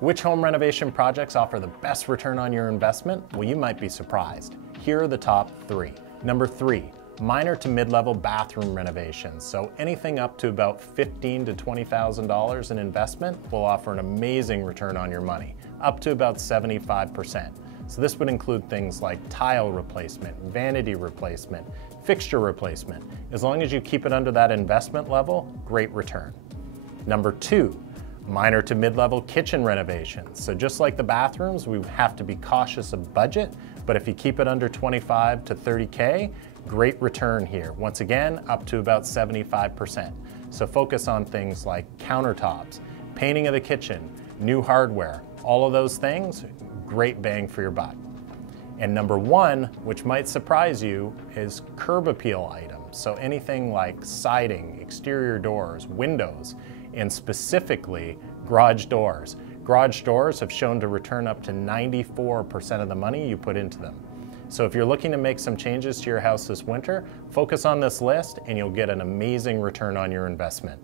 Which home renovation projects offer the best return on your investment? Well, you might be surprised. Here are the top 3. Number 3, minor to mid-level bathroom renovations. So anything up to about $15,000 to $20,000 in investment will offer an amazing return on your money, up to about 75%. So this would include things like tile replacement, vanity replacement, fixture replacement. As long as you keep it under that investment level, great return. Number 2, minor to mid-level kitchen renovations. So just like the bathrooms, we have to be cautious of budget, but if you keep it under 25 to 30K, great return here. Once again, up to about 75%. So focus on things like countertops, painting of the kitchen, new hardware, all of those things, great bang for your buck. And number 1, which might surprise you, is curb appeal items. So anything like siding, exterior doors, windows, and specifically garage doors. Garage doors have shown to return up to 94% of the money you put into them. So if you're looking to make some changes to your house this winter, focus on this list and you'll get an amazing return on your investment.